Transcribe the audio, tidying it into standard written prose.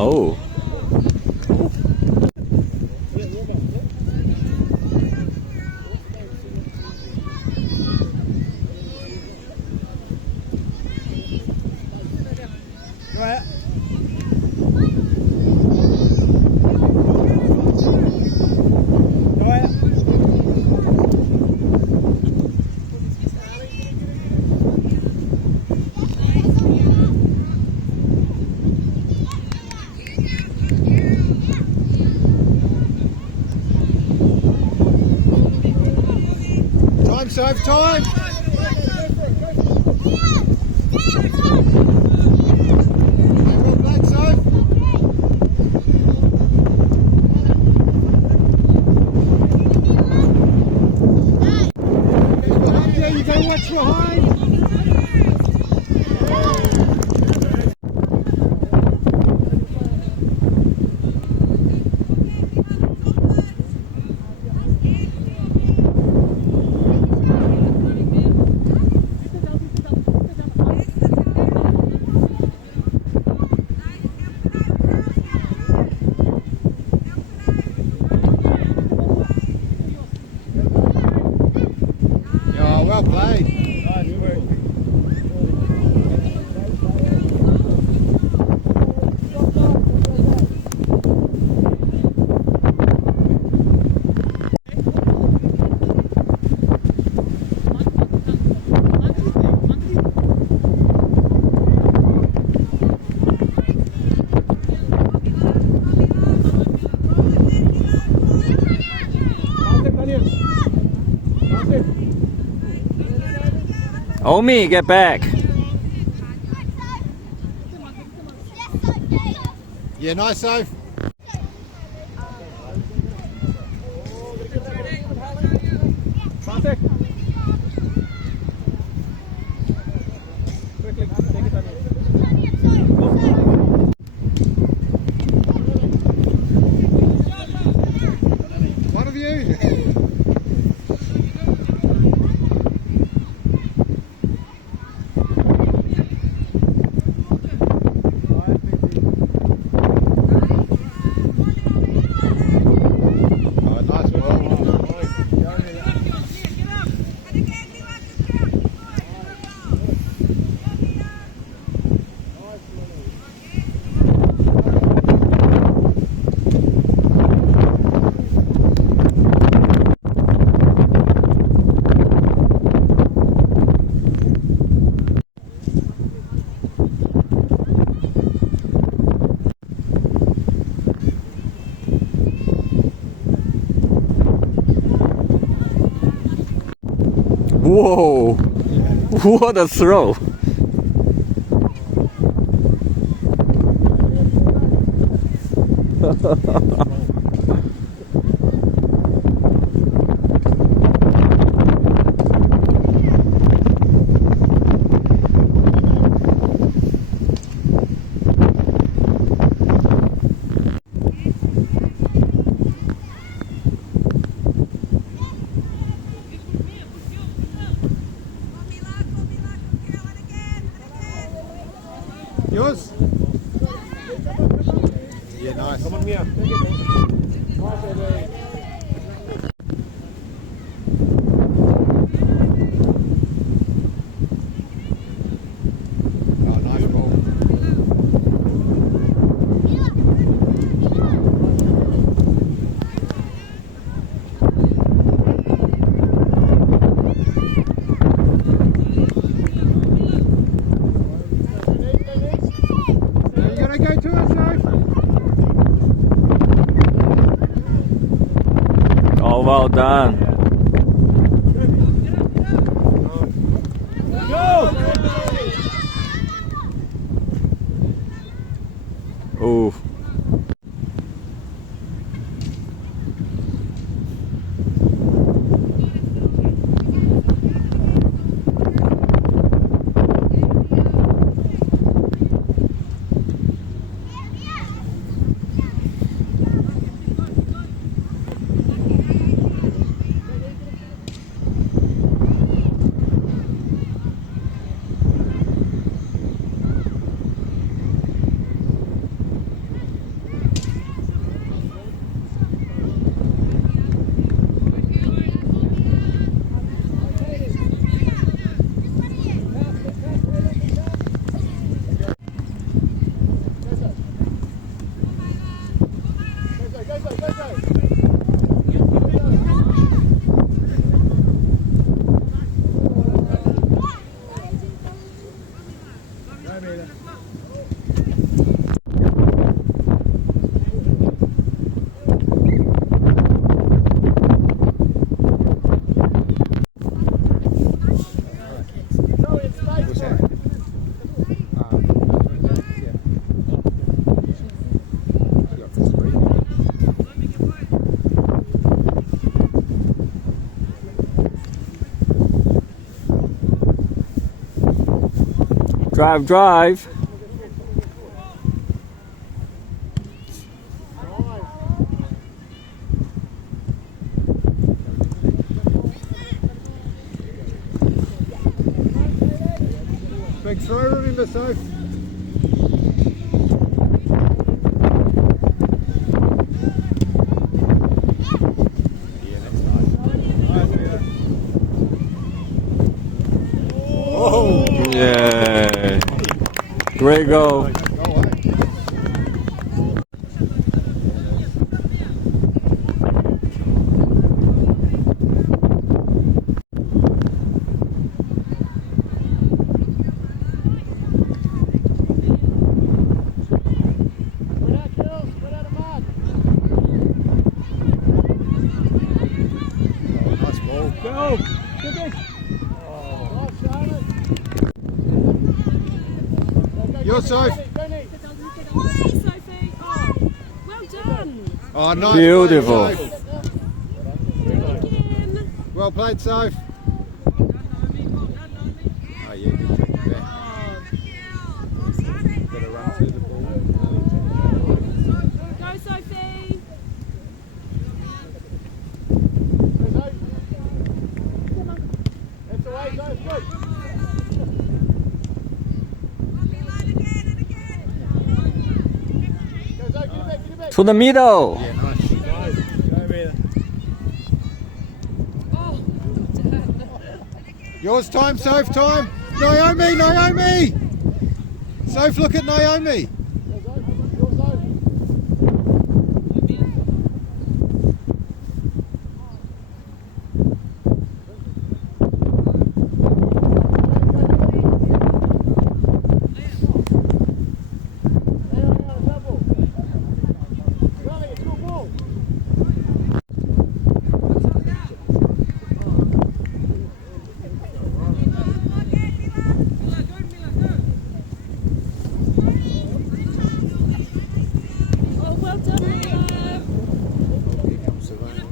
Oh. Right. Time, serve time! You go watch behind! Well played. Nice work. Omi, get back. Yeah, nice save. One of you. Whoa! What a throw! Yours? Yeah, nice. Come on, Mia. Oh, nice ball. You gotta go to us, Oh, well done. Ooh. What's that? Drive, drive. Big throw, remember, so. Oh! Yeah. Great goal. Nice ball. Go! You're safe. Away, Sophie. Oh, well done. Oh, nice. Beautiful. Play, Soph. Again. Well played, Soph. Oh, yeah, good trick there. Gotta run through the ball. Go, Sophie. That's away, Soph. Good. To the middle. Yeah, nice. Oh, Yours time, Soph, time. Naomi, Naomi. Soph, look at Naomi. oh, well done, Mila. Here comes the rain.